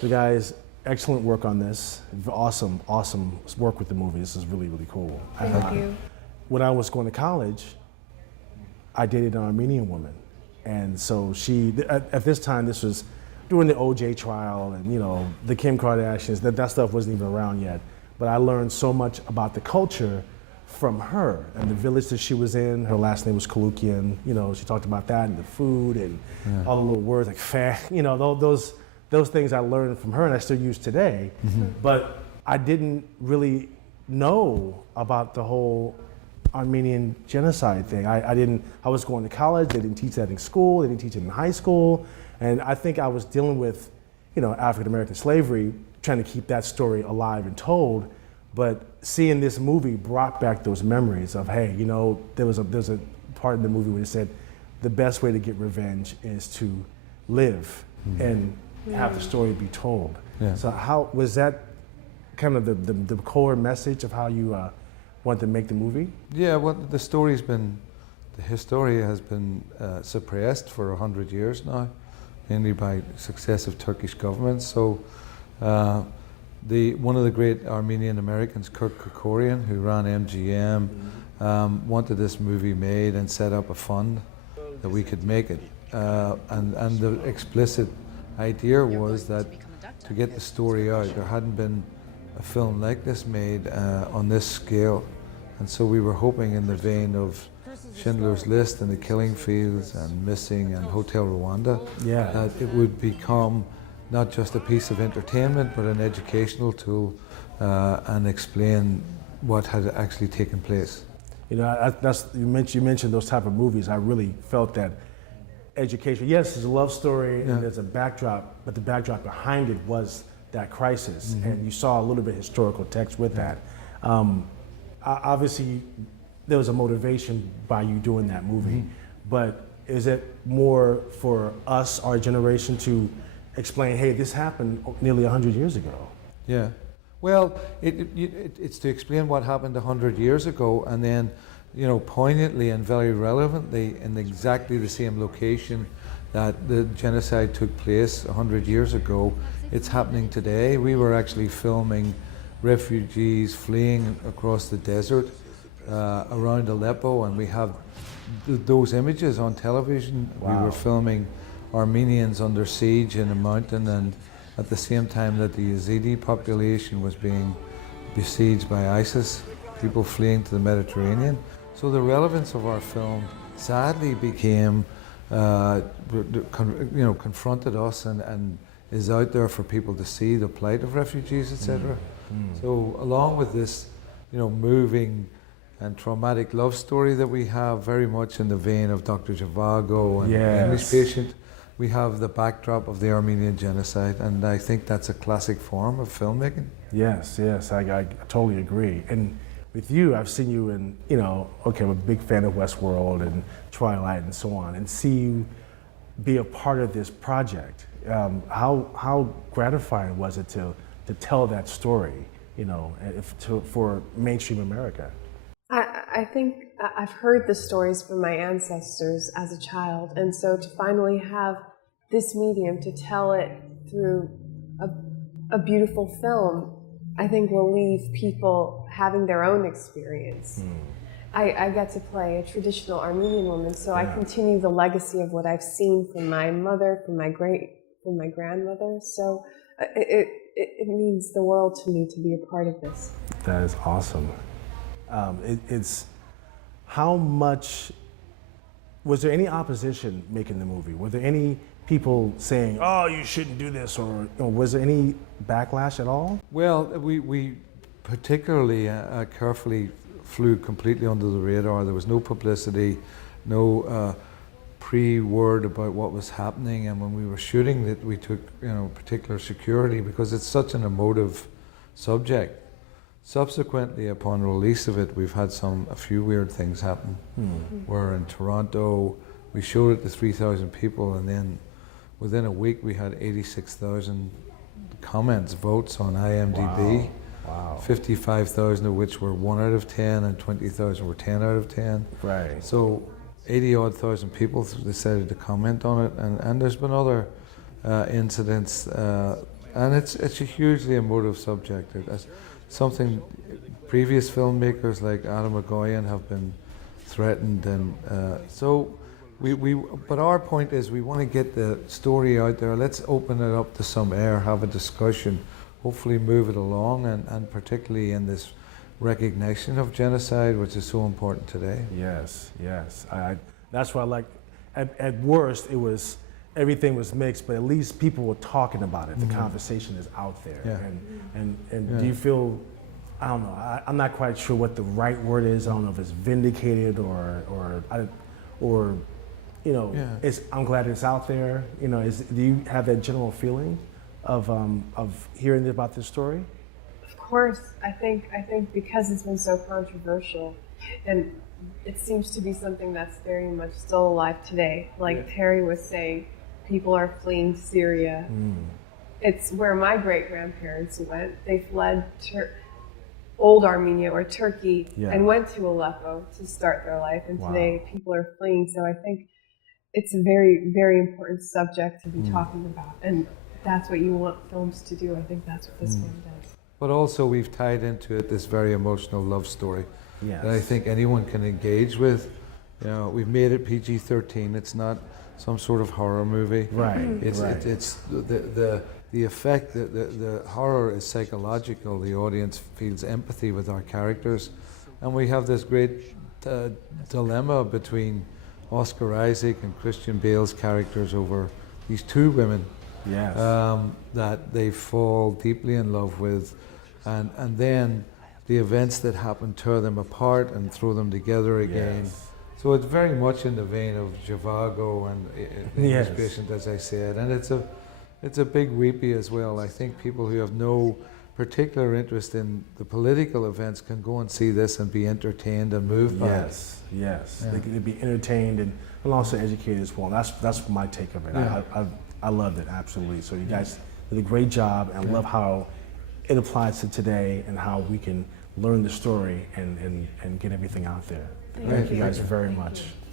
So guys, excellent work on this. Awesome, awesome work with the movie. This is really, really cool. Thank you. When I was going to college, I dated an Armenian woman. And so she, at this time, this was during the OJ trial and, you know, the Kim Kardashians, that stuff wasn't even around yet. But I learned so much about the culture from her and the village that she was in. Her last name was Kalukian. You know, she talked about that and the food and all the little words like feh, you know, those things I learned from her and I still use today. But I didn't really know about the whole Armenian genocide thing. I was going to college, they didn't teach that in school, they didn't teach it in high school. And I think I was dealing with, you know, African-American slavery, trying to keep that story alive and told. But seeing this movie brought back those memories of, hey, you know, there's a part in the movie where it said, the best way to get revenge is to live and have the story be told. Yeah. So how, was that kind of the core message of how you wanted to make the movie? Yeah, well, the history has been suppressed for 100 years now, mainly by successive Turkish governments. So one of the great Armenian Americans, Kurt Kerkorian, who ran MGM, wanted this movie made and set up a fund that we could make it. And the explicit idea was that to get the story out, there hadn't been a film like this made on this scale. And so we were hoping in the vein of Schindler's List and The Killing Fields and Missing and Hotel Rwanda, that it would become not just a piece of entertainment, but an educational tool and explain what had actually taken place. You know, you mentioned those type of movies. I really felt that education. Yes, there's a love story and there's a backdrop, but the backdrop behind it was that crisis, and you saw a little bit of historical text with that. Obviously, there was a motivation by you doing that movie, but is it more for us, our generation, to explain, hey, this happened nearly 100 years ago? Yeah. Well, it's to explain what happened 100 years ago, and then, you know, poignantly and very relevantly in exactly the same location that the genocide took place 100 years ago. It's happening today. We were actually filming refugees fleeing across the desert around Aleppo, and we have those images on television. Wow. We were filming Armenians under siege in a mountain, and at the same time that the Yazidi population was being besieged by ISIS, people fleeing to the Mediterranean. So the relevance of our film sadly became, confronted us and is out there for people to see the plight of refugees, etc. So along with this, you know, moving and traumatic love story that we have, very much in the vein of Dr. Zhivago and The English Patient, we have the backdrop of the Armenian genocide, and I think that's a classic form of filmmaking. Yes, I totally agree. And with you, I've seen you in, you know, okay, I'm a big fan of Westworld and Twilight and so on, and see you be a part of this project. How gratifying was it to tell that story, you know, for mainstream America? I think I've heard the stories from my ancestors as a child, and so to finally have this medium to tell it through a beautiful film, I think will leave people having their own experience. I get to play a traditional Armenian woman, so I continue the legacy of what I've seen from my mother, from my grandmother. So it means the world to me to be a part of this. That is awesome. It's how much, was there any opposition making the movie? Were there any people saying, oh, you shouldn't do this, or was there any backlash at all? Well, we particularly carefully flew completely under the radar. There was no publicity, no pre-word about what was happening, and when we were shooting it, we took, you know, particular security because it's such an emotive subject. Subsequently, upon release of it, we've had a few weird things happen. Where in Toronto, we showed it to 3,000 people, and then within a week we had 86,000 comments, votes on IMDb. Wow. 55,000 of which were 1 out of 10, and 20,000 were 10 out of 10. Right. So 80-odd thousand people decided to comment on it, and there's been other incidents And it's a hugely emotive subject. It's something previous filmmakers like Adam McGoyan have been threatened, and so but our point is we want to get the story out there. Let's open it up to some air, have a discussion, hopefully move it along, and particularly in this recognition of genocide, which is so important today. Yes, yes. That's why I like, at worst, it was, everything was mixed, but at least people were talking about it. The conversation is out there. Yeah. And do you feel, I don't know, I'm not quite sure what the right word is. I don't know if it's vindicated or you know, I'm glad it's out there. You know, do you have that general feeling of hearing about this story? Of course, I think because it's been so controversial, and it seems to be something that's very much still alive today. Like Terry was saying, people are fleeing Syria. It's where my great-grandparents went. They fled old Armenia or Turkey and went to Aleppo to start their life, and today people are fleeing. So I think it's a very, very important subject to be talking about, and that's what you want films to do. I think that's what this film does. But also we've tied into it this very emotional love story that I think anyone can engage with. You know, we've made it PG-13. It's not some sort of horror movie. Right. It's the effect, the horror is psychological. The audience feels empathy with our characters, and we have this great dilemma between Oscar Isaac and Christian Bale's characters over these two women that they fall deeply in love with, and then the events that happen tear them apart and throw them together again. So it's very much in the vein of Zhivago and English Patient, as I said, and it's a big weepy as well. I think people who have no particular interest in the political events can go and see this and be entertained and moved by it. Yes. They can be entertained and also educated as well. That's my take of it. I loved it, absolutely. So you guys did a great job, and I love how it applies to today and how we can learn the story and get everything out there. Thank you guys very much.